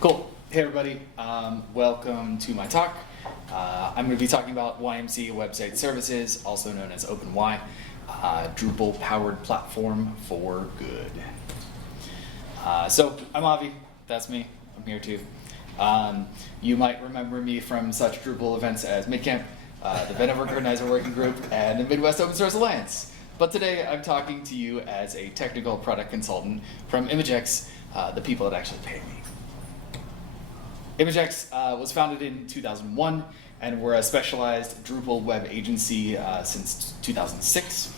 Cool. Hey everybody, welcome to my talk. I'm going to be talking about YMCA website services, also known as OpenY, Drupal-powered platform for good. So I'm Avi, that's me, I'm here too. You might remember me from such Drupal events as Midcamp, the Vendor Organizer Working Group, and the Midwest Open Source Alliance. But today I'm talking to you as a technical product consultant from ImageX, the people that actually pay me. ImageX was founded in 2001, and we're a specialized Drupal web agency since 2006.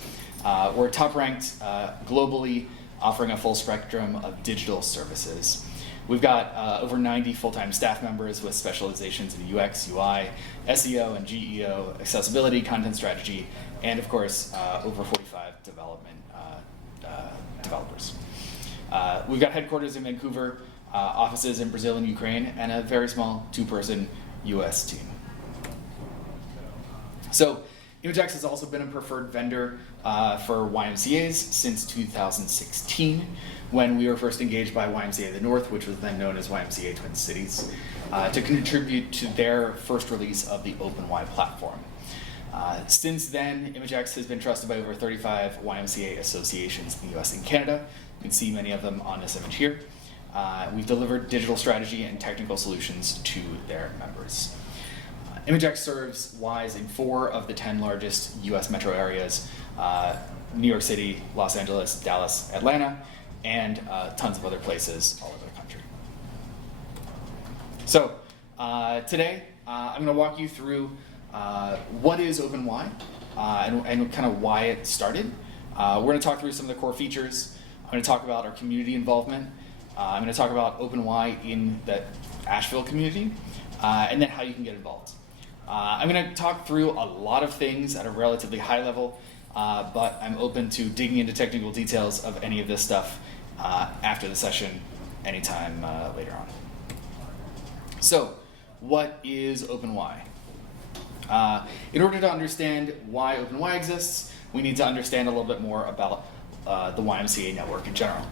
We're top-ranked globally, offering a full spectrum of digital services. We've got over 90 full-time staff members with specializations in UX, UI, SEO, and GEO, accessibility, content strategy, and of course, over 45 developers. We've got headquarters in Vancouver, offices in Brazil and Ukraine, and a very small two-person US team. So ImageX has also been a preferred vendor for YMCAs since 2016, when we were first engaged by YMCA of the North, which was then known as YMCA Twin Cities, to contribute to their first release of the OpenY platform. Since then, ImageX has been trusted by over 35 YMCA associations in the US and Canada. You can see many of them on this image here. We've delivered digital strategy and technical solutions to their members. ImageX serves Ys in 4 of the 10 largest US metro areas, New York City, Los Angeles, Dallas, Atlanta, and tons of other places all over the country. So today, I'm going to walk you through what is OpenY and kind of why it started. We're going to talk through some of the core features. I'm going to talk about our community involvement. I'm going to talk about OpenY in the Asheville community, and then how you can get involved. I'm going to talk through a lot of things at a relatively high level, but I'm open to digging into technical details of any of this stuff after the session, anytime later on. So, what is OpenY? In order to understand why OpenY exists, we need to understand a little bit more about the YMCA network in general.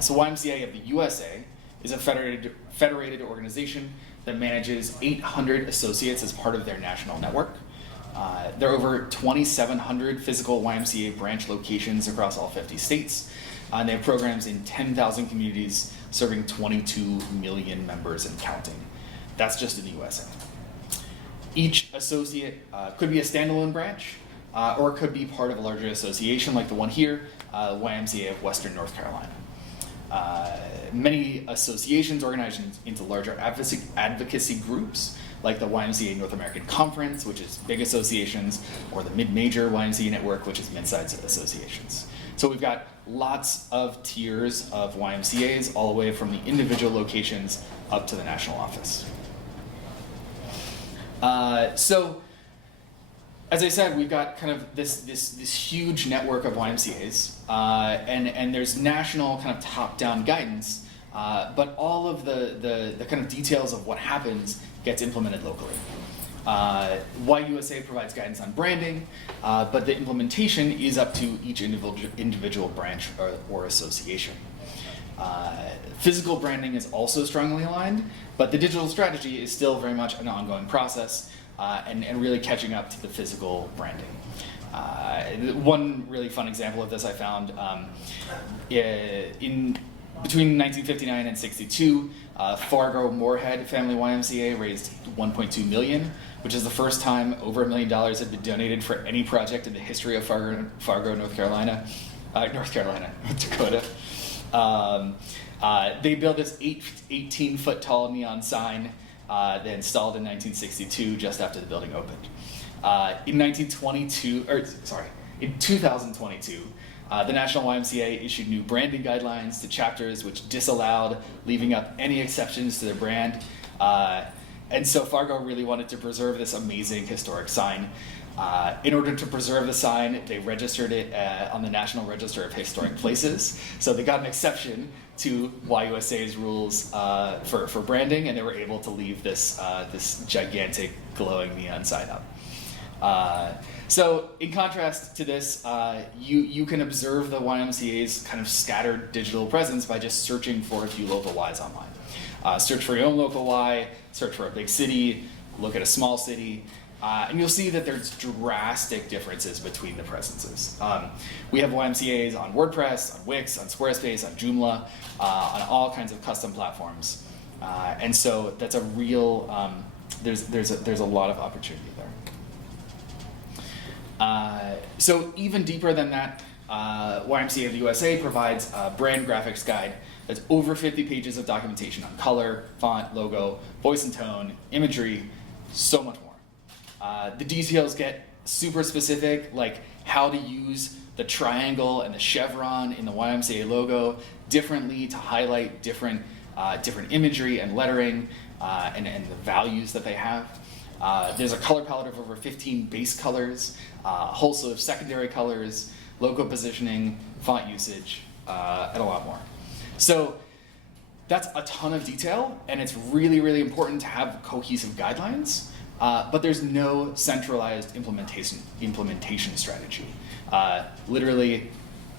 So YMCA of the USA is a federated organization that manages 800 associates as part of their national network. There are over 2,700 physical YMCA branch locations across all 50 states. And they have programs in 10,000 communities serving 22 million members and counting. That's just in the USA. Each associate could be a standalone branch, or it could be part of a larger association like the one here, YMCA of Western North Carolina. Many associations organize into larger advocacy groups, like the YMCA North American Conference, which is big associations, or the mid-major YMCA network, which is mid-sized associations. So we've got lots of tiers of YMCAs, all the way from the individual locations up to the national office. So, as I said, we've got kind of this huge network of YMCAs, and there's national kind of top-down guidance, but all of the kind of details of what happens gets implemented locally. YUSA provides guidance on branding, but the implementation is up to each individual branch or association. Physical branding is also strongly aligned, but the digital strategy is still very much an ongoing process, and really catching up to the physical branding. One really fun example of this I found between 1959 and 62, Fargo-Moorhead Family YMCA raised $1.2 million, which is the first time over $1 million had been donated for any project in the history of Fargo, North Dakota. They built this 18-foot tall neon sign they installed in 1962, just after the building opened. In 2022, the National YMCA issued new branding guidelines to chapters which disallowed leaving up any exceptions to their brand. And so Fargo really wanted to preserve this amazing historic sign. In order to preserve the sign, they registered it on the National Register of Historic Places. So they got an exception to YUSA's rules for branding, and they were able to leave this gigantic glowing neon sign up. So in contrast to this, you can observe the YMCA's kind of scattered digital presence by just searching for a few local Ys online. Search for your own local Y, search for a big city, look at a small city, and you'll see that there's drastic differences between the presences. We have YMCAs on WordPress, on Wix, on Squarespace, on Joomla, on all kinds of custom platforms. And so that's a real, there's a lot of opportunity there. So even deeper than that, YMCA of the USA provides a brand graphics guide that's over 50 pages of documentation on color, font, logo, voice and tone, imagery, so much more. The details get super specific, like how to use the triangle and the chevron in the YMCA logo differently to highlight different imagery and lettering and the values that they have. There's a color palette of over 15 base colors, a whole slew of secondary colors, logo positioning, font usage, and a lot more. So that's a ton of detail, and it's really, really important to have cohesive guidelines, but there's no centralized implementation strategy. Literally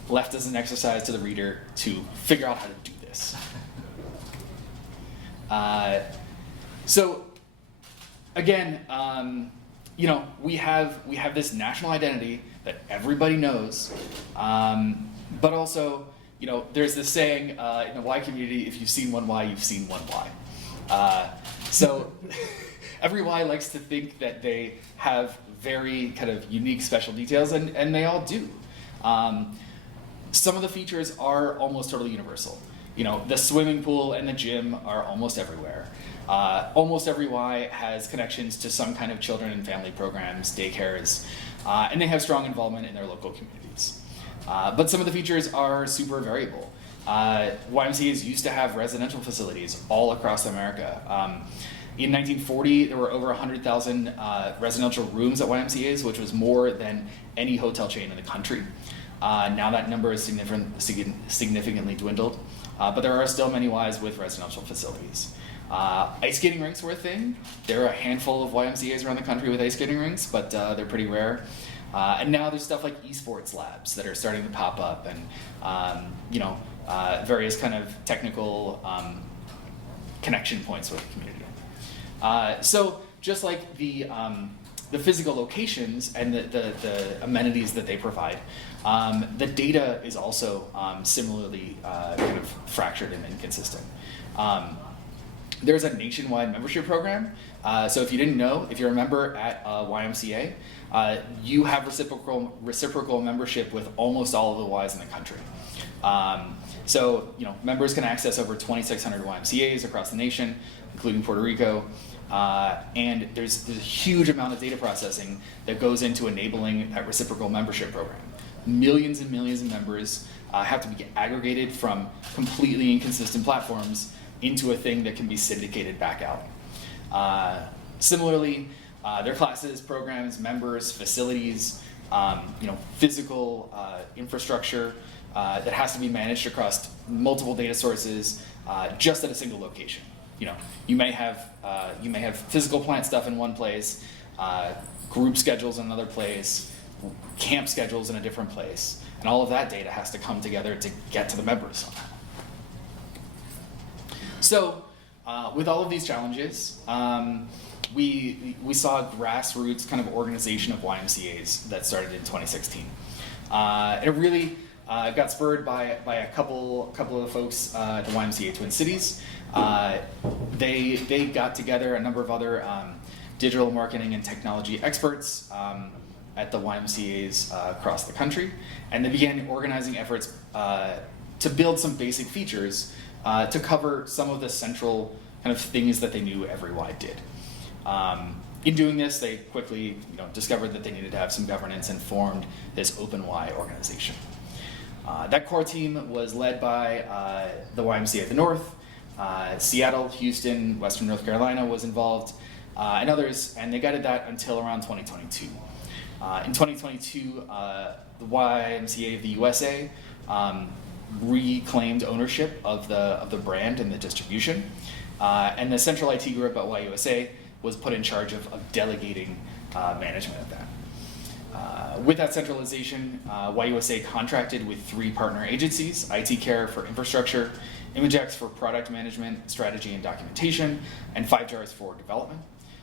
left as an exercise to the reader to figure out how to do this. So again, we have this national identity that everybody knows, but also, there's this saying in the Y community: if you've seen one Y, you've seen one Y. So every Y likes to think that they have very kind of unique special details, and they all do. Some of the features are almost totally universal. The swimming pool and the gym are almost everywhere. Almost every Y has connections to some kind of children and family programs, daycares, and they have strong involvement in their local communities. But some of the features are super variable. YMCAs used to have residential facilities all across America. In 1940, there were over 100,000 residential rooms at YMCAs, which was more than any hotel chain in the country. Now that number is significantly dwindled, but there are still many Ys with residential facilities. Ice skating rinks were a thing. There are a handful of YMCAs around the country with ice skating rinks, but they're pretty rare. And now there's stuff like esports labs that are starting to pop up, and various kind of technical connection points with the community. So just like the physical locations and the amenities that they provide, the data is also similarly kind of fractured and inconsistent. There's a nationwide membership program. So if you didn't know, if you're a member at YMCA, you have reciprocal membership with almost all of the Ys in the country. So members can access over 2,600 YMCAs across the nation, including Puerto Rico. And there's a huge amount of data processing that goes into enabling that reciprocal membership program. Millions and millions of members have to be aggregated from completely inconsistent platforms into a thing that can be syndicated back out. Similarly, their classes, programs, members, facilities, physical infrastructure that has to be managed across multiple data sources just at a single location. You may have physical plant stuff in one place, group schedules in another place, camp schedules in a different place, and all of that data has to come together to get to the members somehow. So, with all of these challenges, we saw a grassroots kind of organization of YMCAs that started in 2016. It really got spurred by a couple of folks at the YMCA Twin Cities. They got together a number of other digital marketing and technology experts at the YMCAs across the country, and they began organizing efforts to build some basic features to cover some of the central kind of things that they knew every Y did. In doing this, they quickly discovered that they needed to have some governance and formed this OpenY organization. That core team was led by the YMCA at the North, Seattle, Houston, Western North Carolina was involved, and others, and they guided that until around 2022. In 2022, the YMCA of the USA reclaimed ownership of the brand and the distribution, and the central IT group at YUSA was put in charge of delegating management of that. With that centralization, YUSA contracted with 3 partner agencies: IT Care for infrastructure, ImageX for product management, strategy, and documentation, and 5jars for development.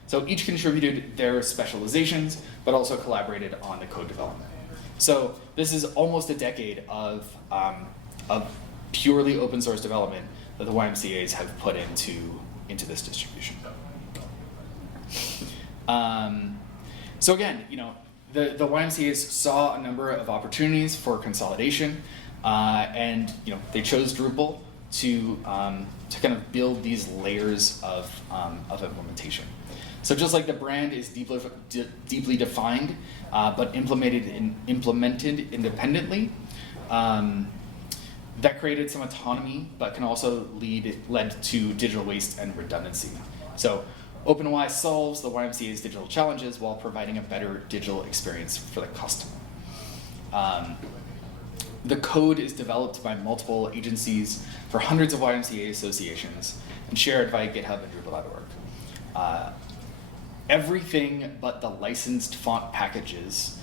So each contributed their specializations, but also collaborated on the code development. So this is almost a decade of purely open source development that the YMCAs have put into this distribution. So again, the YMCAs saw a number of opportunities for consolidation, and they chose Drupal to kind of build these layers of implementation. So just like the brand is deeply defined, but implemented independently, that created some autonomy, but can also led to digital waste and redundancy. So OpenY solves the YMCA's digital challenges while providing a better digital experience for the customer. The code is developed by multiple agencies for hundreds of YMCA associations and shared via GitHub and Drupal.org. Everything but the licensed font packages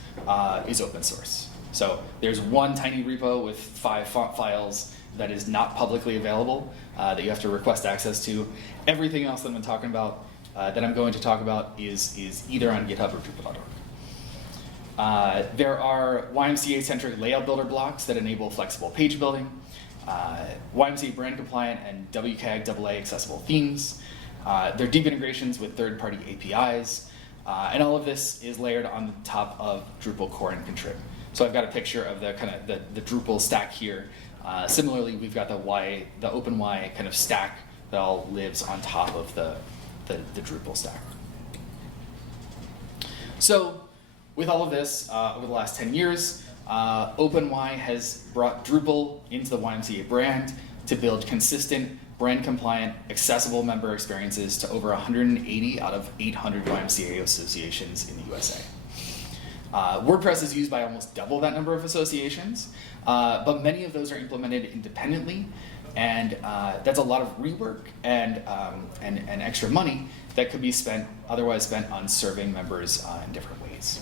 is open source. So there's one tiny repo with 5 font files that is not publicly available that you have to request access to. Everything else that I'm going to talk about is either on GitHub or Drupal.org. There are YMCA-centric layout builder blocks that enable flexible page building, YMCA brand compliant and WCAG AA accessible themes. There are deep integrations with third-party APIs, and all of this is layered on top of Drupal core and contrib. So I've got a picture of the Drupal stack here. Similarly, we've got the OpenY kind of stack that all lives on top of the Drupal stack. So with all of this, over the last 10 years, OpenY has brought Drupal into the YMCA brand to build consistent, brand-compliant, accessible member experiences to over 180 out of 800 YMCA associations in the USA. WordPress is used by almost double that number of associations, but many of those are implemented independently, and that's a lot of rework and extra money that could be otherwise spent on serving members in different ways.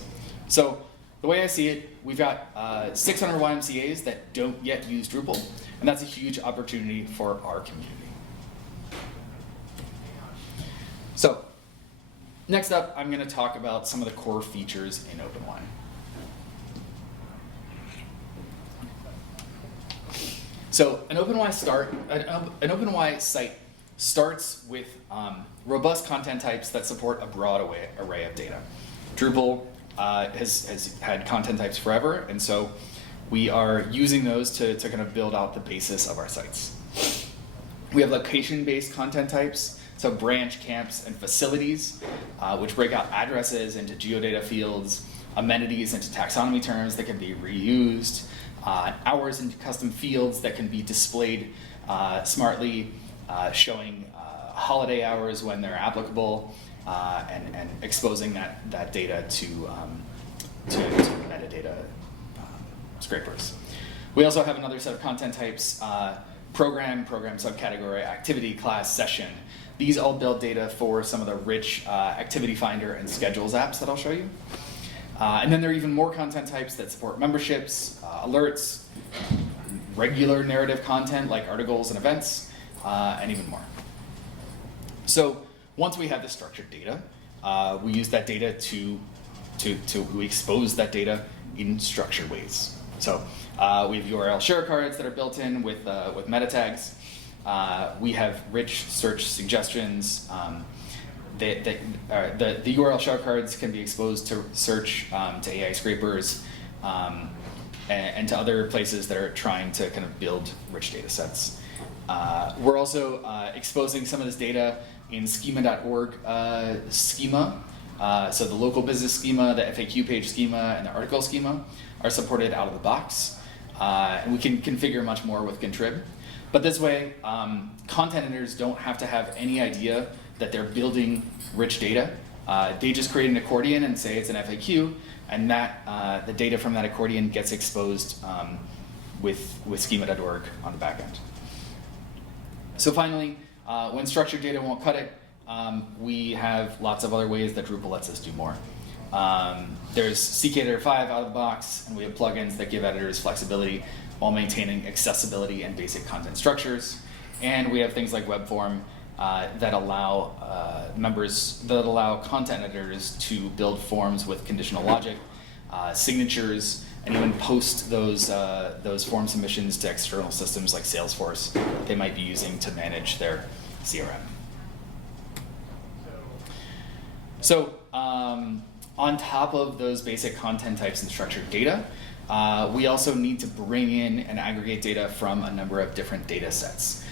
So the way I see it, we've got 600 YMCAs that don't yet use Drupal, and that's a huge opportunity for our community. So next up, I'm going to talk about some of the core features in OpenY. So an OpenY site starts with robust content types that support a broad array of data. Drupal has had content types forever, and so we are using those to kind of build out the basis of our sites. We have location-based content types, so branch, camps, and facilities, which break out addresses into geodata fields, amenities into taxonomy terms that can be reused, hours into custom fields that can be displayed smartly, showing holiday hours when they're applicable, and exposing that data to metadata scrapers. We also have another set of content types, program subcategory, activity, class, session. These all build data for some of the rich activity finder and schedules apps that I'll show you. And then there are even more content types that support memberships, alerts, regular narrative content like articles and events, and even more. So once we have the structured data, we use that data we expose that data in structured ways. So we have URL share cards that are built in with meta tags. We have rich search suggestions. The URL share cards can be exposed to search, to AI scrapers, and to other places that are trying to kind of build rich data sets. We're also exposing some of this data in schema.org schema. So the local business schema, the FAQ page schema, and the article schema are supported out of the box. And we can configure much more with contrib. But this way, content editors don't have to have any idea that they're building rich data. They just create an accordion and say it's an FAQ, and that the data from that accordion gets exposed with schema.org on the back end. So finally, when structured data won't cut it, we have lots of other ways that Drupal lets us do more. There's CKEditor 5 out of the box, and we have plugins that give editors flexibility while maintaining accessibility and basic content structures. And we have things like web form that allow content editors to build forms with conditional logic, signatures, and even post those form submissions to external systems like Salesforce that they might be using to manage their CRM. So on top of those basic content types and structured data, we also need to bring in and aggregate data from a number of different data sets.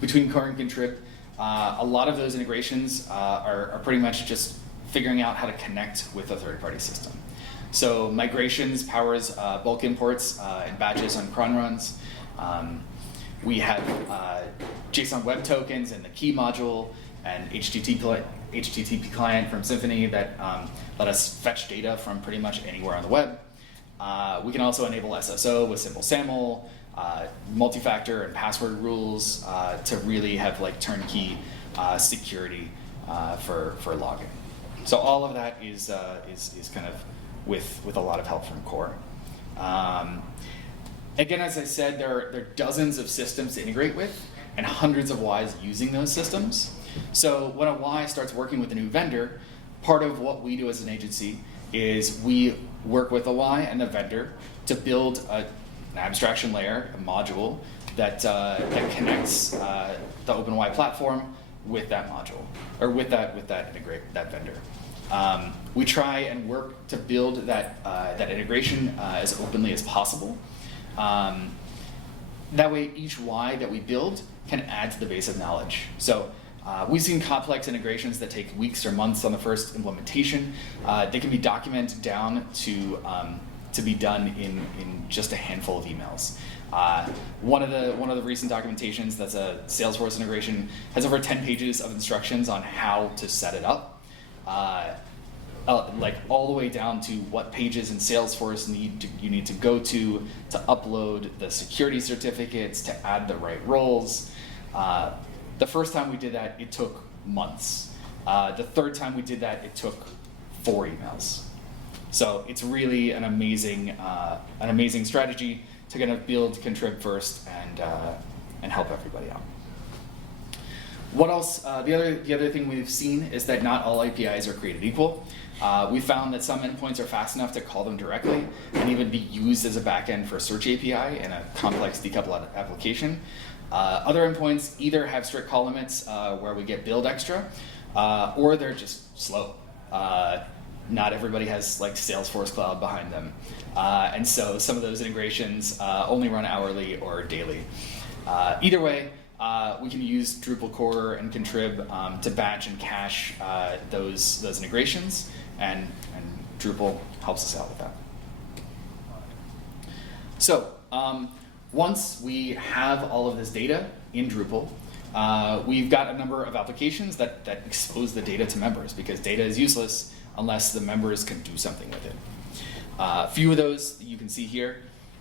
Between Core and Contrib, a lot of those integrations are pretty much just figuring out how to connect with a third-party system. So migrations powers bulk imports and batches on cron runs. We have JSON web tokens and the key module and HTTP client from Symfony that let us fetch data from pretty much anywhere on the web. We can also enable SSO with simple SAML, multi-factor and password rules to really have like turnkey security for login. So all of that is kind of with a lot of help from Core. Again, as I said, there are dozens of systems to integrate with and hundreds of Ys using those systems. So when a Y starts working with a new vendor, part of what we do as an agency is we work with a Y and the vendor to build an abstraction layer, a module that connects the OpenY platform with that module, or with that vendor. We try and work to build that integration as openly as possible. That way, each Y that we build can add to the base of knowledge. So we've seen complex integrations that take weeks or months on the first implementation. They can be documented down to be done in just a handful of emails. One of the recent documentations that's a Salesforce integration has over 10 pages of instructions on how to set it up. Like all the way down to what pages in Salesforce you need to go to upload the security certificates, to add the right roles. The first time we did that, it took months. The third time we did that, it took 4 emails. So it's really an amazing strategy to kind of build Contrib first and help everybody out. What else? The other thing we've seen is that not all APIs are created equal. We found that some endpoints are fast enough to call them directly and even be used as a backend for a search API in a complex decoupled application. Other endpoints either have strict call limits where we get billed extra, or they're just slow. Not everybody has like Salesforce Cloud behind them. And so some of those integrations only run hourly or daily. Either way, we can use Drupal core and Contrib to batch and cache those integrations, and Drupal helps us out with that. So once we have all of this data in Drupal, we've got a number of applications that expose the data to members, because data is useless unless the members can do something with it. A few of those you can see here.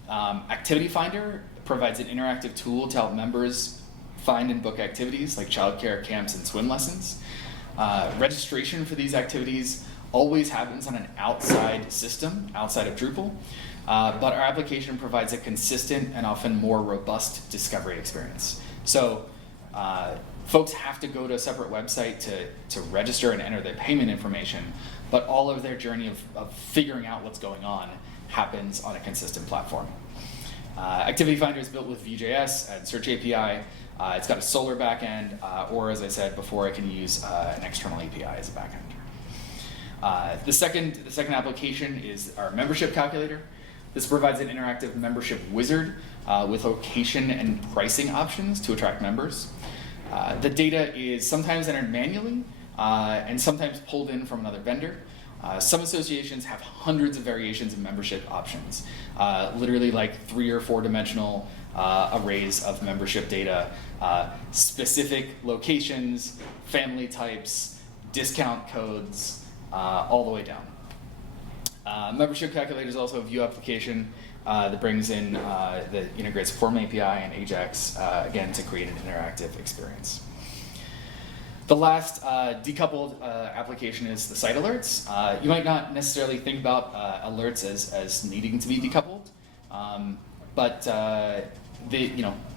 Activity Finder provides an interactive tool to help members find and book activities like childcare, camps, and swim lessons. Registration for these activities always happens on an outside system, outside of Drupal, but our application provides a consistent and often more robust discovery experience. So folks have to go to a separate website to register and enter their payment information, but all of their journey of figuring out what's going on happens on a consistent platform. Activity Finder is built with Vue.js and Search API. It's got a Solr backend, or as I said before, it can use an external API as a backend. The second application is our membership calculator. This provides an interactive membership wizard with location and pricing options to attract members. The data is sometimes entered manually and sometimes pulled in from another vendor. Some associations have hundreds of variations of membership options, literally like 3 or 4 dimensional arrays of membership data, specific locations, family types, discount codes, all the way down. Membership calculator is also a Vue application that brings in, that integrates Form API and Ajax, again, to create an interactive experience. The last decoupled application is the site alerts. You might not necessarily think about alerts as needing to be decoupled, but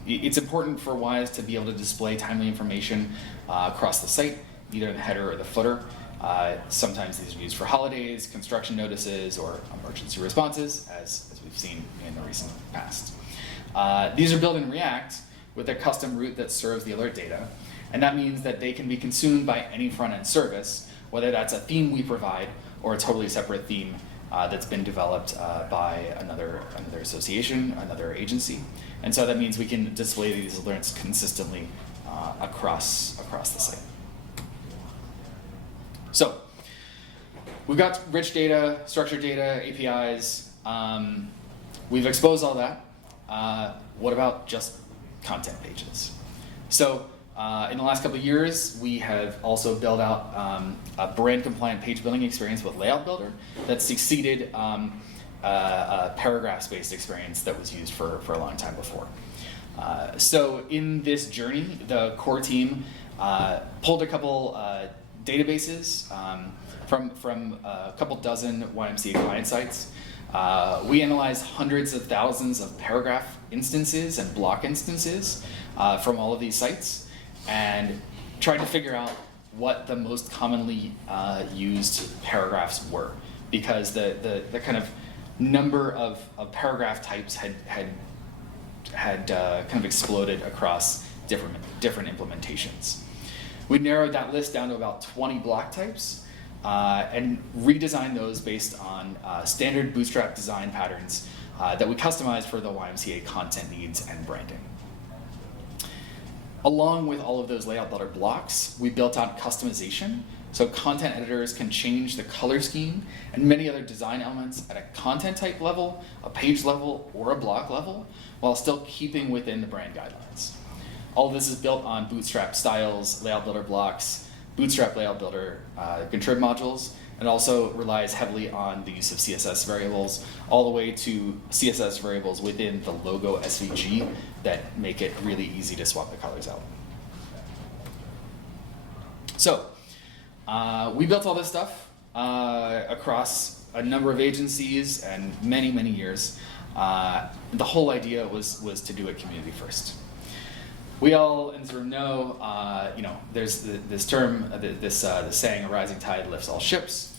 It's important for Ys to be able to display timely information across the site, either in the header or the footer. Sometimes these are used for holidays, construction notices, or emergency responses, as we've seen in the recent past. These are built in React with a custom route that serves the alert data, and that means that they can be consumed by any front-end service, whether that's a theme we provide or a totally separate theme that's been developed by another association, another agency. And so that means we can display these alerts consistently across the site. So we've got rich data, structured data, APIs. We've exposed all that. What about just content pages? So in the last couple of years, we have also built out a brand-compliant page building experience with Layout Builder that succeeded a paragraphs-based experience that was used for a long time before. So in this journey, the core team pulled a couple databases from a couple dozen YMCA client sites. We analyzed hundreds of thousands of paragraph instances and block instances from all of these sites, and tried to figure out what the most commonly used paragraphs were, because the kind of number of paragraph types had kind of exploded across different implementations. We narrowed that list down to about 20 block types and redesigned those based on standard Bootstrap design patterns that we customized for the YMCA content needs and branding. Along with all of those Layout Builder blocks, we built out customization, so content editors can change the color scheme and many other design elements at a content type level, a page level, or a block level, while still keeping within the brand guidelines. All of this is built on Bootstrap styles, Layout Builder blocks, Bootstrap Layout Builder contrib modules, and also relies heavily on the use of CSS variables, all the way to CSS variables within the logo SVG that make it really easy to swap the colors out. So we built all this stuff across a number of agencies and many, many years. The whole idea was to do it community first. We all in this room know, there's this term, this saying, a rising tide lifts all ships.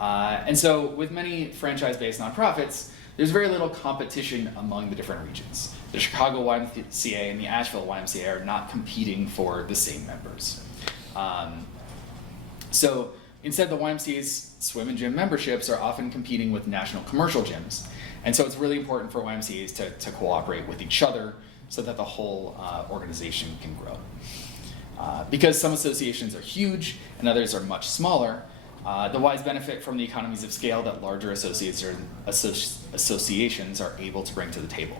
And so with many franchise-based nonprofits, there's very little competition among the different regions. The Chicago YMCA and the Asheville YMCA are not competing for the same members. So instead, the YMCA's swim and gym memberships are often competing with national commercial gyms. And so it's really important for YMCAs to cooperate with each other so that the whole organization can grow. Because some associations are huge and others are much smaller, the Ys benefit from the economies of scale that larger associations are able to bring to the table.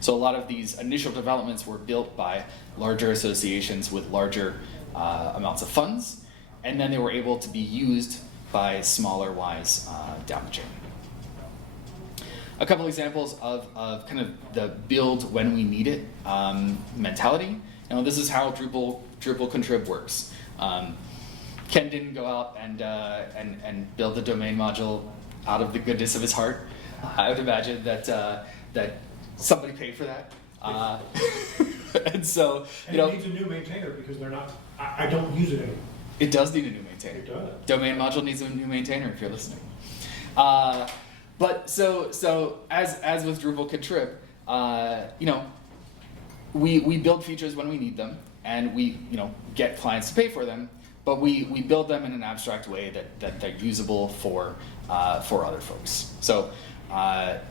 So a lot of these initial developments were built by larger associations with larger amounts of funds, and then they were able to be used by smaller Ys down the chain. A couple examples of kind of the build when we need it mentality. This is how Drupal contrib works. Ken didn't go out and build the domain module out of the goodness of his heart. I would imagine that somebody paid for that. And so, it needs a new maintainer because they're not. I don't use it anymore. It does need a new maintainer. It does. Domain module needs a new maintainer if you're listening. But so as with Drupal contrib, we build features when we need them, and we get clients to pay for them. But we build them in an abstract way that they're usable for other folks. So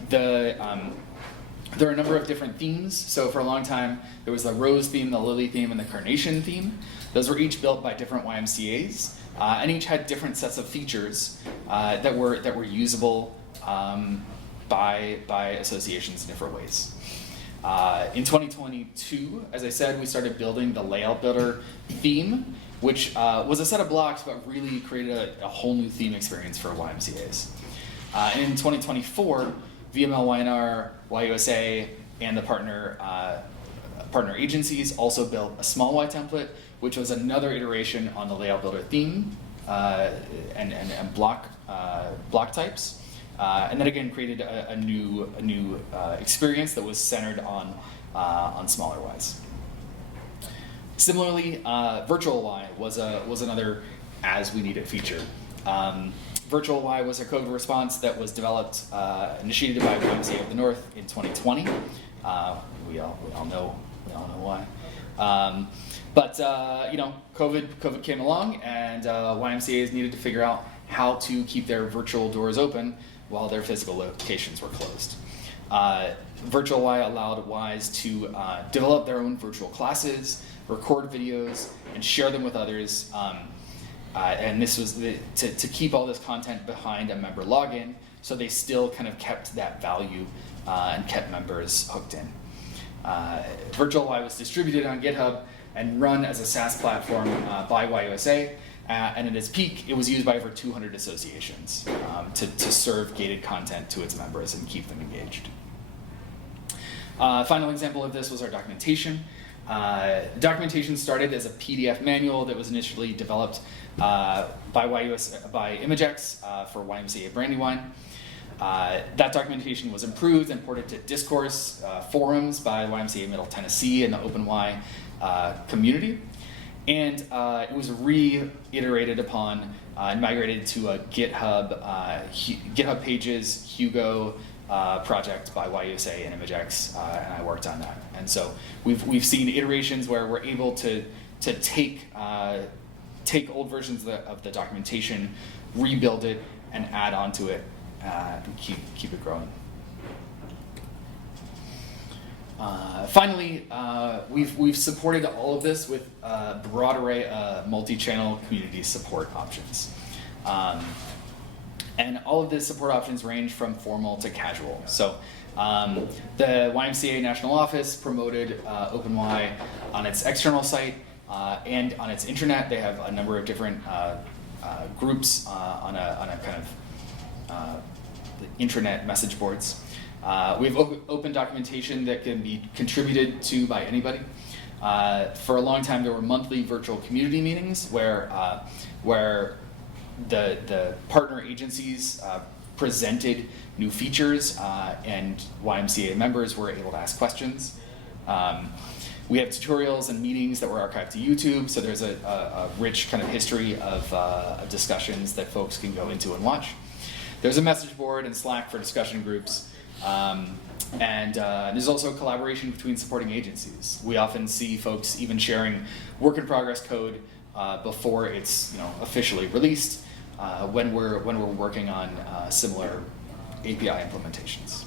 there are a number of different themes. So for a long time, there was the rose theme, the lily theme, and the carnation theme. Those were each built by different YMCAs, and each had different sets of features that were usable by associations in different ways. In 2022, as I said, we started building the Layout Builder theme, which was a set of blocks, but really created a whole new theme experience for YMCAs. And in 2024, VML YNR, YUSA, and the partner agencies also built a small Y template, which was another iteration on the Layout Builder theme and block types. And then again created a new experience that was centered on on smaller Ys. Similarly, Virtual Y was another as we need it feature. Virtual Y was a code response that was developed, initiated by YMCA of the North in 2020. We all know why. But COVID came along, and YMCAs needed to figure out how to keep their virtual doors open while their physical locations were closed. Virtual Y allowed Ys to develop their own virtual classes, record videos, and share them with others. And this was to keep all this content behind a member login, so they still kind of kept that value and kept members hooked in. Virtual Y was distributed on GitHub and run as a SaaS platform by YUSA, and at its peak, it was used by over 200 associations to serve gated content to its members and keep them engaged. Final example of this was our documentation. Documentation started as a PDF manual that was initially developed by ImageX for YMCA Brandywine. That documentation was improved and ported to discourse forums by YMCA Middle Tennessee and the OpenY community. And it was reiterated upon and migrated to a GitHub Pages Hugo project by YUSA and ImageX, and I worked on that. And so we've seen iterations where we're able to take old versions of the documentation, rebuild it, and add onto it, and keep it growing. Finally, we've supported all of this with a broad array of multi-channel community support options. And all of the support options range from formal to casual. So the YMCA National Office promoted OpenY on its external site and on its intranet. They have a number of different groups on a kind of the intranet message boards. We have open documentation that can be contributed to by anybody. For a long time, there were monthly virtual community meetings where the partner agencies presented new features and YMCA members were able to ask questions. We have tutorials and meetings that were archived to YouTube, so there's a rich kind of history of discussions that folks can go into and watch. There's a message board and Slack for discussion groups. And there's also collaboration between supporting agencies. We often see folks even sharing work in progress code before it's officially released when we're working on similar API implementations.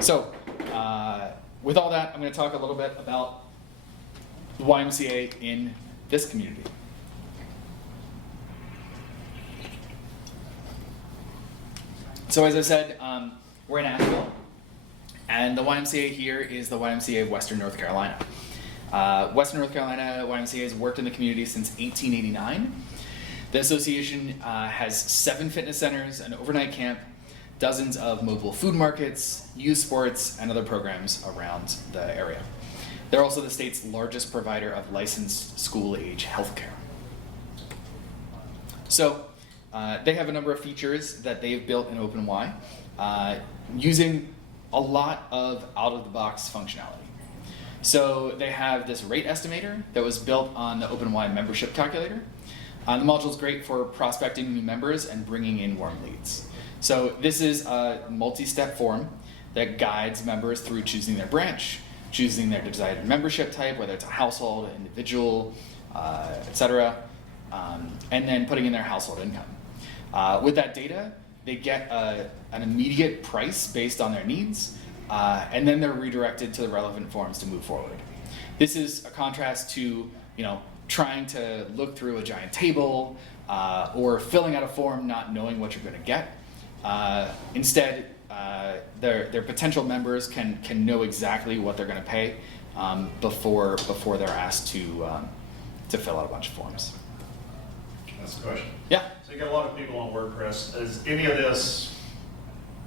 So with all that, I'm going to talk a little bit about the YMCA in this community. So as I said, we're in Asheville, and the YMCA here is the YMCA of Western North Carolina. Western North Carolina YMCA has worked in the community since 1889. The association has 7 fitness centers, an overnight camp, dozens of mobile food markets, youth sports, and other programs around the area. They're also the state's largest provider of licensed school-age healthcare. So they have a number of features that they've built in OpenY using a lot of out-of-the-box functionality. So they have this rate estimator that was built on the OpenY membership calculator. The module is great for prospecting new members and bringing in warm leads. So this is a multi-step form that guides members through choosing their branch, choosing their desired membership type, whether it's a household, individual, etc., and then putting in their household income. With that data, they get an immediate price based on their needs, and then they're redirected to the relevant forms to move forward. This is a contrast to trying to look through a giant table or filling out a form not knowing what you're going to get. Instead, their potential members can know exactly what they're going to pay before they're asked to fill out a bunch of forms. That's the question. Yeah. So you got a lot of people on WordPress. Is any of this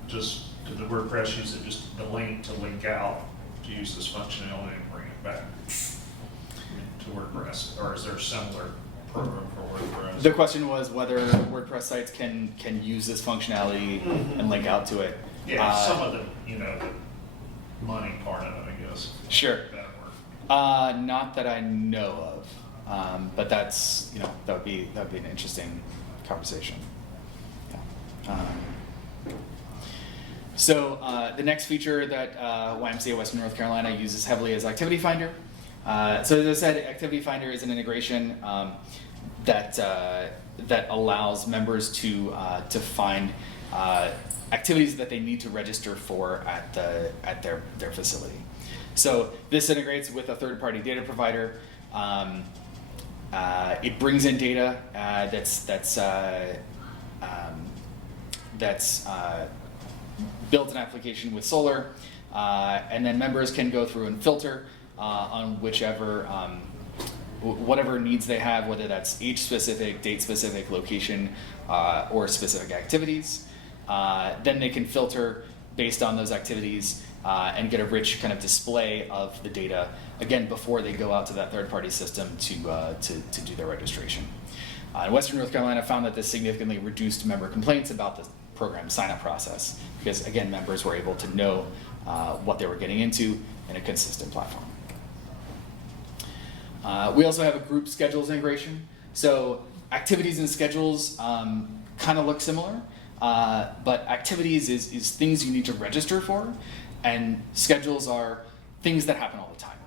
just, did the WordPress use it just the link to link out to use this functionality and bring it back to WordPress? Or is there a similar program for WordPress? The question was whether WordPress sites can use this functionality and link out to it. Yeah, some of them, money part of it, I guess. Sure. That work. Not that I know of, but that's, that would be an interesting conversation. Yeah. So the next feature that YMCA Western North Carolina uses heavily is Activity Finder. So as I said, Activity Finder is an integration that allows members to find activities that they need to register for at their facility. So this integrates with a third-party data provider. It brings in data that's built an application with Solar, and then members can go through and filter on whatever needs they have, whether that's age-specific, date-specific, location, or specific activities. Then they can filter based on those activities and get a rich kind of display of the data, again, before they go out to that third-party system to do their registration. Western North Carolina found that this significantly reduced member complaints about the program sign-up process because, again, members were able to know what they were getting into in a consistent platform. We also have a group schedules integration. So activities and schedules kind of look similar, but activities is things you need to register for, and schedules are things that happen all the time.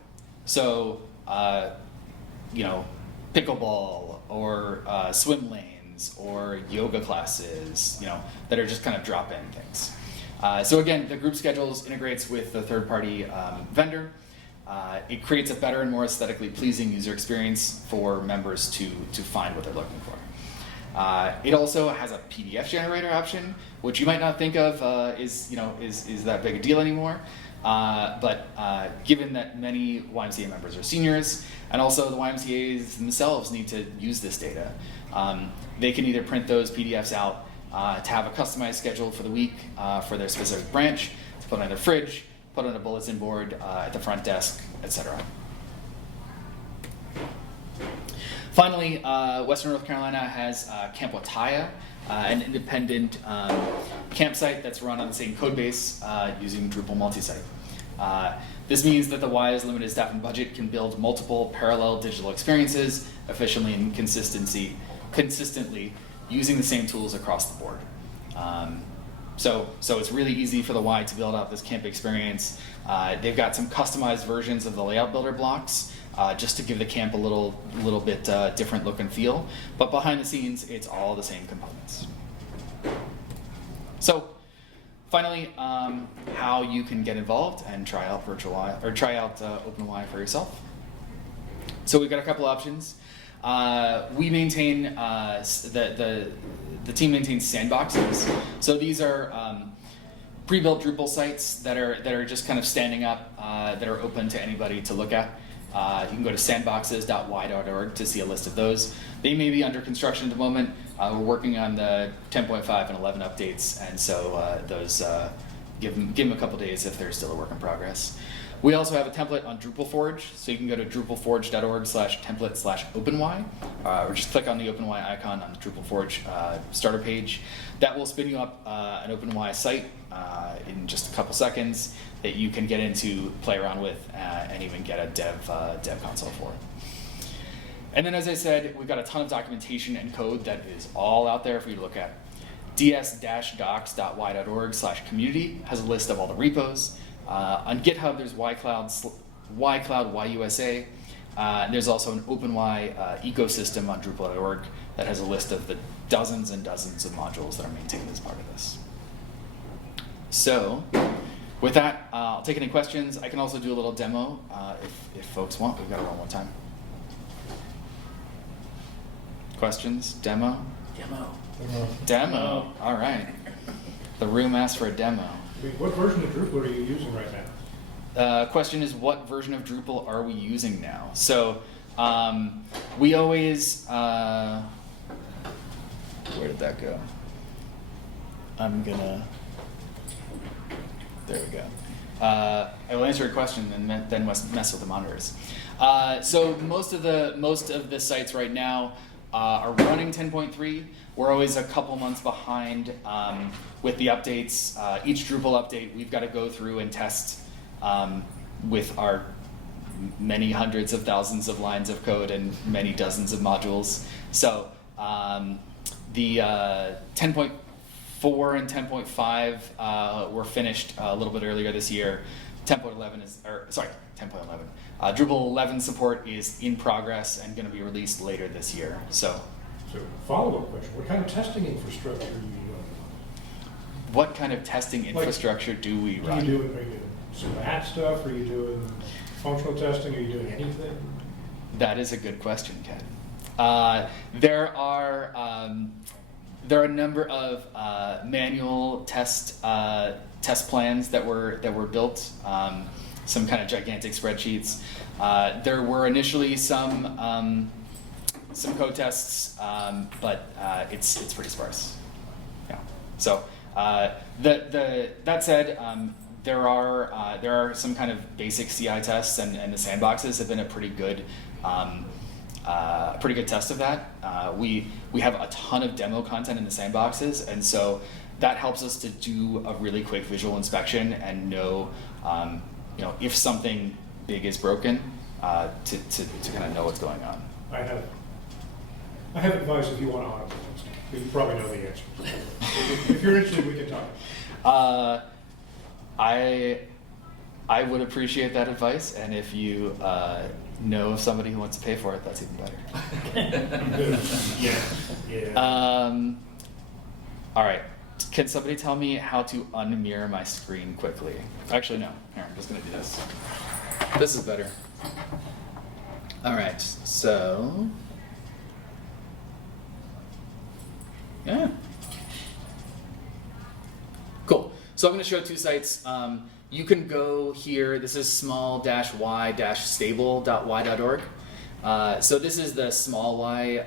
So, pickleball or swim lanes or yoga classes, that are just kind of drop-in things. So again, the group schedules integrates with the third-party vendor. It creates a better and more aesthetically pleasing user experience for members to find what they're looking for. It also has a PDF generator option, which you might not think of is that big a deal anymore. But given that many YMCA members are seniors, and also the YMCAs themselves need to use this data, they can either print those PDFs out to have a customized schedule for the week for their specific branch, to put on their fridge, put on a bulletin board at the front desk, etc. Finally, Western North Carolina has Camp Wataya, an independent campsite that's run on the same code base using Drupal multi-site. This means that the Y's limited staff and budget can build multiple parallel digital experiences efficiently and consistently using the same tools across the board. So it's really easy for the Y to build out this camp experience. They've got some customized versions of the layout builder blocks just to give the camp a little bit different look and feel. But behind the scenes, it's all the same components. So finally, how you can get involved and try out OpenY for yourself. So we've got a couple options. We maintain the team maintains sandboxes. So these are pre-built Drupal sites that are just kind of standing up that are open to anybody to look at. You can go to sandboxes.y.org to see a list of those. They may be under construction at the moment. We're working on the 10.5 and 11 updates, and so those give them a couple days if they're still a work in progress. We also have a template on Drupal-Forge, so you can go to drupalforge.org/template/OpenY, or just click on the OpenY icon on the Drupal-Forge starter page. That will spin you up an OpenY site in just a couple seconds that you can get into, play around with, and even get a dev console for. And then, as I said, we've got a ton of documentation and code that is all out there for you to look at. ds-docs.y.org/community has a list of all the repos. On GitHub, there's yCloud, YUSA. There's also an OpenY ecosystem on Drupal.org that has a list of the dozens and dozens of modules that are maintained as part of this. So, with that, I'll take any questions. I can also do a little demo if folks want. We've got it one more time. Questions? Demo? Demo. All right. The room asked for a demo. What version of Drupal are you using right now? Question is, what version of Drupal are we using now? So we always, where did that go? There we go. I will answer your question and then mess with the monitors. So most of the sites right now are running 10.3. We're always a couple months behind with the updates. Each Drupal update, we've got to go through and test with our many hundreds of thousands of lines of code and many dozens of modules. So the 10.4 and 10.5 were finished a little bit earlier this year. 10.11 is, or sorry, 10.11. Drupal 11 support is in progress and going to be released later this year. So Follow-up question, what kind of testing infrastructure are you doing? what kind of testing infrastructure do we run? Are you doing some bad stuff? Are you doing functional testing? Are you doing anything? That is a good question, Ken. There are a number of manual test plans that were built. Some kind of gigantic spreadsheets. There were initially some code tests, but it's pretty sparse. Yeah. So that said, there are some kind of basic CI tests, and the sandboxes have been a pretty good test of that. We have a ton of demo content in the sandboxes, and so that helps us to do a really quick visual inspection and know, if something big is broken, to kind of know what's going on. I have advice if you want to automate that stuff, but you probably know the answer. If you're interested, we can talk. I would appreciate that advice, and if you know of somebody who wants to pay for it, that's even better. Yeah. All right. Can somebody tell me how to unmirror my screen quickly? Actually, no. Here, I'm just going to do this. This is better. All right. So, yeah. Cool. So I'm going to show two sites. You can go here. This is small-y-stable.y.org. So this is the small y.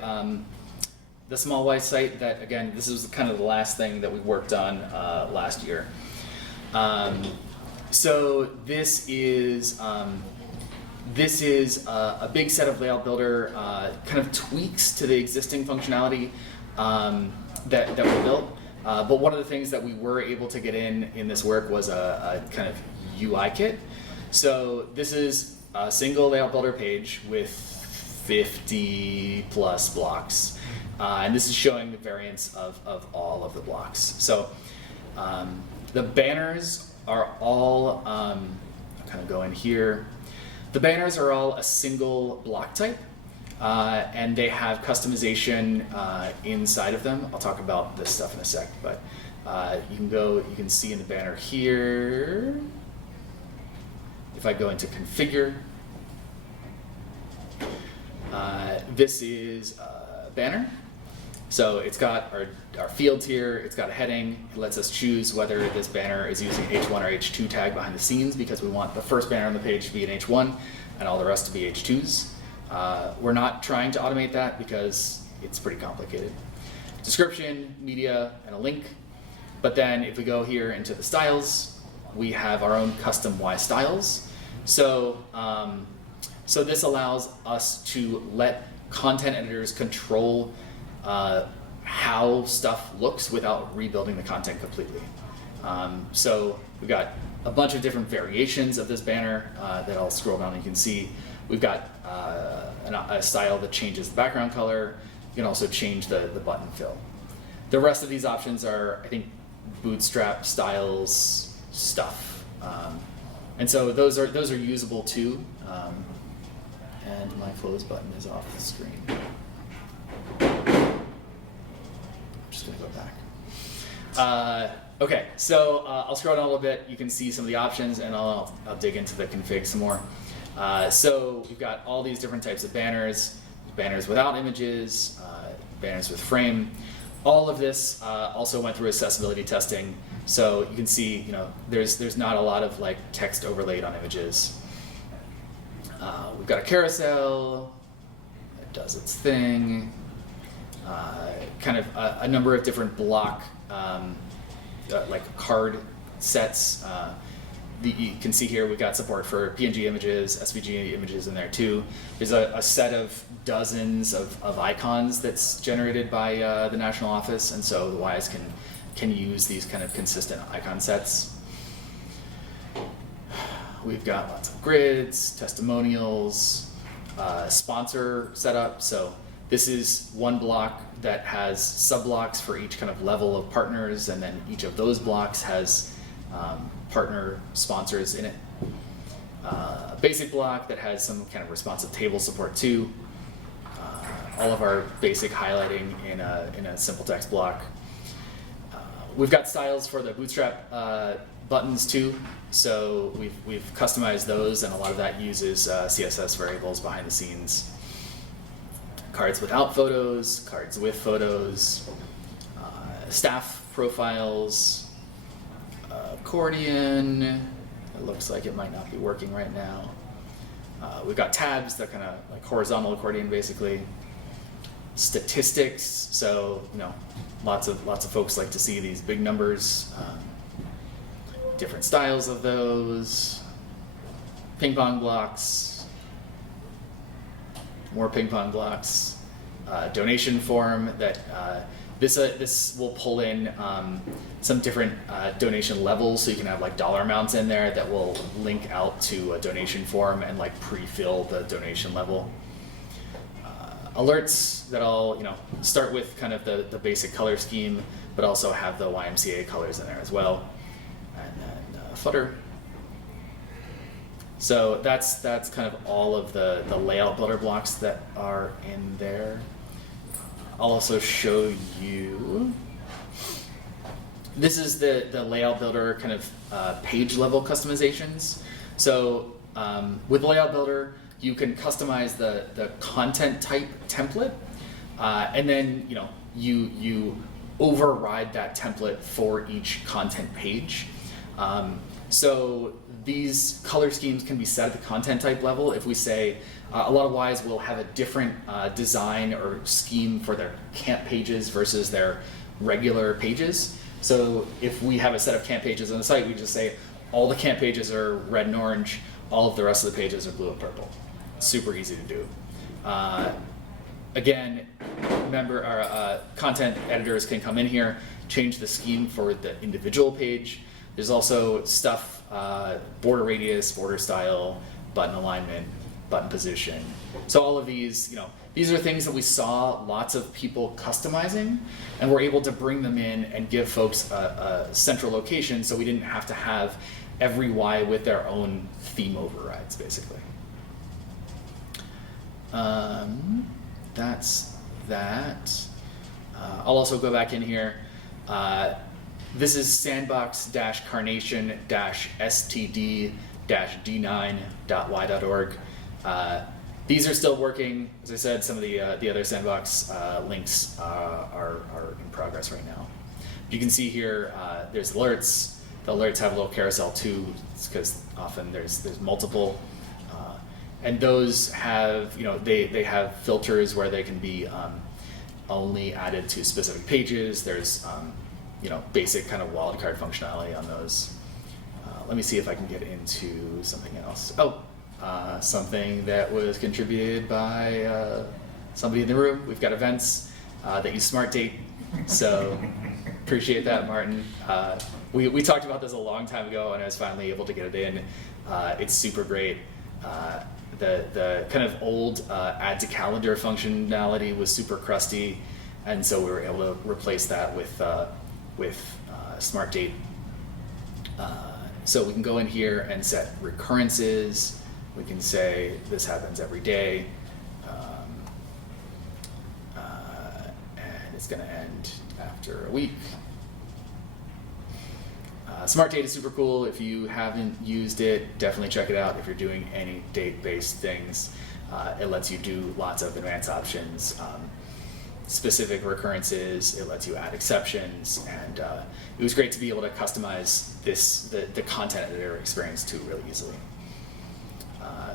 The small y site that, again, this is kind of the last thing that we worked on last year. So this is a big set of layout builder kind of tweaks to the existing functionality that we built. But one of the things that we were able to get in this work was a kind of UI kit. So this is a single layout builder page with 50 plus blocks. And this is showing the variance of all of the blocks. So the banners are all, I'll kind of go in here. The banners are all a single block type, and they have customization inside of them. I'll talk about this stuff in a sec, but you can see in the banner here, if I go into configure, this is a banner. So it's got our fields here, it's got a heading, it lets us choose whether this banner is using H1 or H2 tag behind the scenes, because we want the first banner on the page to be an H1 and all the rest to be H2s. We're not trying to automate that because it's pretty complicated. Description, media, and a link. But then if we go here into the styles, we have our own custom Y styles. So this allows us to let content editors control how stuff looks without rebuilding the content completely. So we've got a bunch of different variations of this banner that I'll scroll down and you can see. We've got a style that changes the background color. You can also change the button fill. The rest of these options are, I think, bootstrap styles stuff. And so those are usable too. And my close button is off the screen. I'm just gonna go back. Okay, so I'll scroll down a little bit. You can see some of the options, and I'll dig into the config some more. So we've got all these different types of banners, banners without images, banners with frame. All of this also went through accessibility testing. So you can see, there's not a lot of like text overlaid on images. We've got a carousel that does its thing. Kind of a number of different block, like card sets. You can see here we've got support for PNG images, SVG images in there too. There's a set of dozens of icons that's generated by the national office, and so the Ys can use these kind of consistent icon sets. We've got lots of grids, testimonials, sponsor setup. So this is one block that has sub-blocks for each kind of level of partners, and then each of those blocks has partner sponsors in it. A basic block that has some kind of responsive table support too. All of our basic highlighting in a simple text block. We've got styles for the Bootstrap buttons too, so we've customized those, and a lot of that uses CSS variables behind the scenes. Cards without photos, cards with photos, staff profiles, accordion. It looks like it might not be working right now. We've got tabs that kind of like horizontal accordion basically. Statistics, so lots of folks like to see these big numbers. Different styles of those. Ping pong blocks. More ping pong blocks. Donation form that this will pull in some different donation levels, so you can have like dollar amounts in there that will link out to a donation form and like pre-fill the donation level. Alerts that all start with kind of the basic color scheme, but also have the YMCA colors in there as well, and then footer. So that's kind of all of the layout builder blocks that are in there. I'll also show you. This is the layout builder kind of page level customizations. So with layout builder, you can customize the content type template, and then you override that template for each content page. So these color schemes can be set at the content type level. If we say a lot of Ys will have a different design or scheme for their camp pages versus their regular pages. So if we have a set of camp pages on the site, we just say all the camp pages are red and orange, all of the rest of the pages are blue and purple. Super easy to do. Again, remember our content editors can come in here, change the scheme for the individual page. There's also stuff, border radius, border style, button alignment, button position. So all of these, these are things that we saw lots of people customizing, and we're able to bring them in and give folks a central location, so we didn't have to have every Y with their own theme overrides, basically. That's that. I'll also go back in here. This is sandbox-carnation-std-d9.y.org. These are still working. As I said, some of the other sandbox links are in progress right now. You can see here, there's alerts. The alerts have a little carousel too, because often there's multiple. And those have, they have filters where they can be only added to specific pages. There's, basic kind of wildcard functionality on those. Let me see if I can get into something else. Something that was contributed by somebody in the room. We've got events that use Smart Date, so appreciate that, Martin. We talked about this a long time ago, and I was finally able to get it in. It's super great. The kind of old add to calendar functionality was super crusty, and so we were able to replace that with Smart Date. So we can go in here and set recurrences. We can say this happens every day, and it's going to end after a week. Smart Date is super cool. If you haven't used it, definitely check it out. If you're doing any date-based things, it lets you do lots of advanced options, specific recurrences. It lets you add exceptions, and it was great to be able to customize the content editor experience too really easily.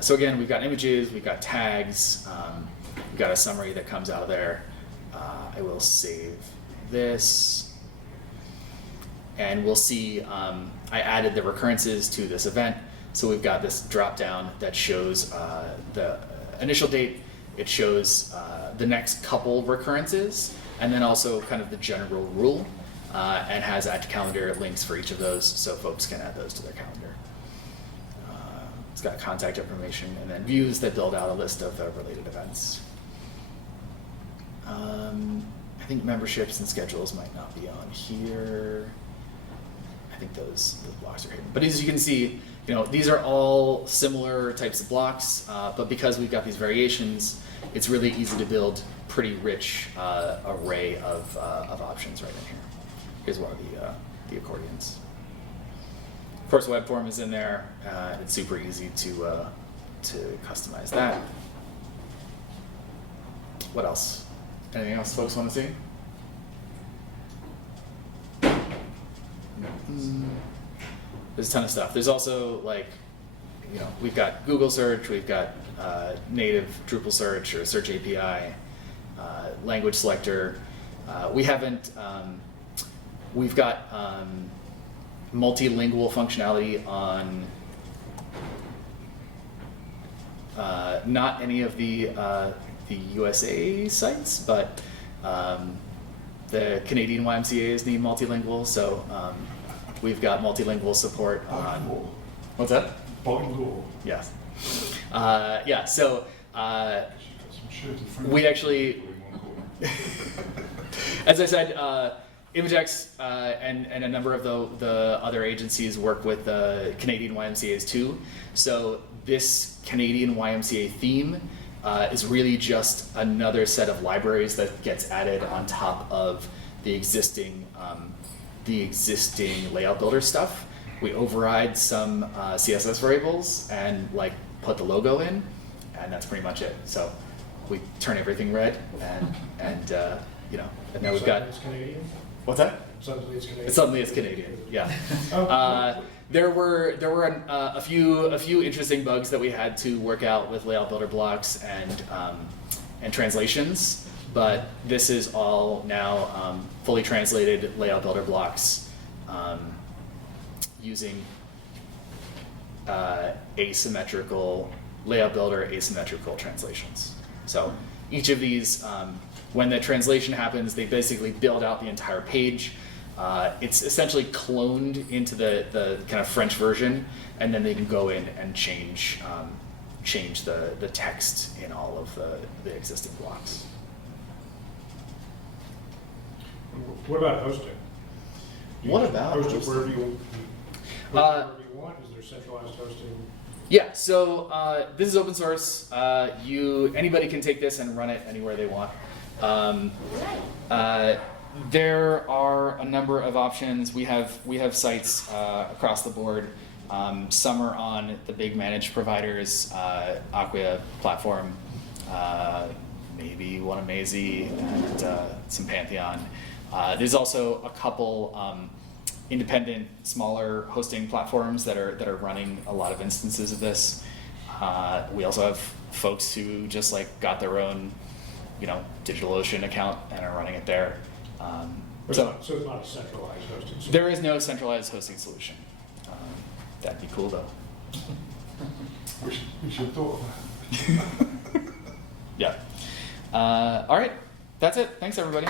So again, we've got images, we've got tags, we've got a summary that comes out of there. I will save this. And we'll see, I added the recurrences to this event. So we've got this drop down that shows the initial date. It shows the next couple recurrences, and then also kind of the general rule, and has add to calendar links for each of those, so folks can add those to their calendar. It's got contact information, and then views that build out a list of the related events. I think memberships and schedules might not be on here. I think those blocks are hidden. But as you can see, these are all similar types of blocks, but because we've got these variations, it's really easy to build pretty rich array of options right in here. Here's one of the accordions. Of course, web form is in there. It's super easy to customize that. What else? Anything else folks want to see? There's a ton of stuff. There's also we've got Google search, we've got native Drupal search or search API, language selector. We've got multilingual functionality on not any of the USA sites, but the Canadian YMCAs need multilingual, so we've got multilingual support on. What's that? Bilingual. Yes. Yeah. So we actually, as I said, ImageX and a number of the other agencies work with the Canadian YMCAs too. So this Canadian YMCA theme is really just another set of libraries that gets added on top of the existing layout builder stuff. We override some CSS variables and put the logo in, and that's pretty much it. So we turn everything red, and now we've got. It's Canadian? What's that? Suddenly it's Canadian. Suddenly it's Canadian. Yeah. There were a few interesting bugs that we had to work out with layout builder blocks and translations, but this is all now fully translated layout builder blocks using asymmetrical layout builder asymmetrical translations. So each of these, when the translation happens, they basically build out the entire page. It's essentially cloned into the kind of French version, and then they can go in and change the text in all of the existing blocks. What about hosting? What about host it hosting? wherever you want? Is there centralized hosting? Yeah, so this is open source. Anybody can take this and run it anywhere they want. There are a number of options. We have sites across the board. Some are on the big managed providers, Acquia platform, maybe one Amazy, and some Pantheon. There's also a couple independent, smaller hosting platforms that are running a lot of instances of this. We also have folks who just got their own, DigitalOcean account and are running it there. So it's not a centralized hosting solution? There is no centralized hosting solution. That'd be cool though. We should have thought of that. Yeah. All right, that's it. Thanks everybody.